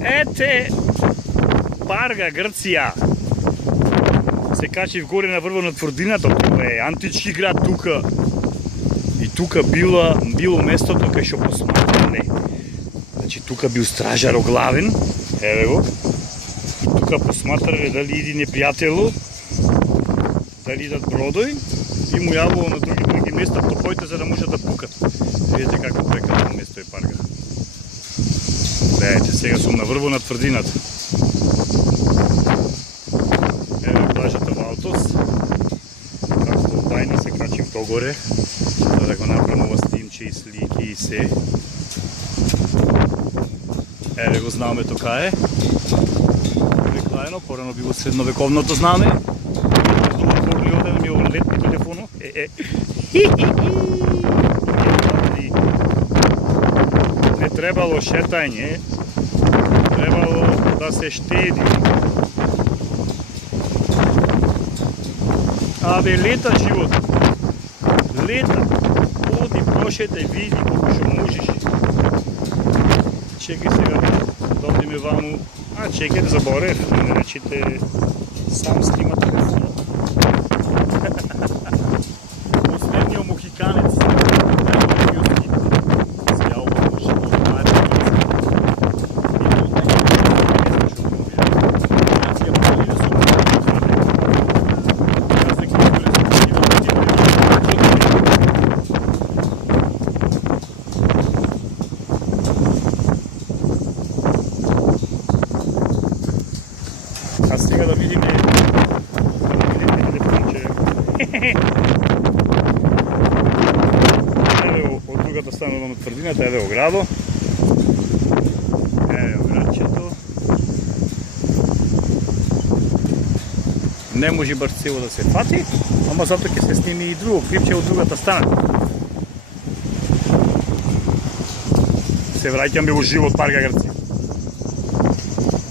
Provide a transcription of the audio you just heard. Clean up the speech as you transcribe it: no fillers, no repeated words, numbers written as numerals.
Ете, Парга, Грција. Се качив горе на врва на тврдината, тоа е антички град тука. И тука било местото кај што посматрале. Значи тука бил стражар оглавен, еве го. Тука посматрале дали иди непријателу, дали идат бродој и му јавило на други места топоите за да можат да пукат. Видите како прекрасно место е Парга. Гледайте, сега сум на врво на тврдината. Еве плажата Валтос. Како бајна се качив догоре, за да го направам ова снимче и слики и се. Еве го знамето кај е. Приклаено, порано било средновековното знаме. Погледно да ми е лет по телефону. Не требало шетање, требало да се штеди. Абе, лета живот. Лета. Оди, прошетай, види колку што можеш. Чекай сега да одиме ваму. Чекай да заборев, не речите сам снима телефонот. Последниот мохиканец. А сега да видиме телефонче. Еве го, од другата страна на тврдината, еве го градо. Еве го градчето. Не може баш цело да се фати, ама зато ќе се сними и друго клипче од другата страна. Се враќаме во живот Парга, Грција.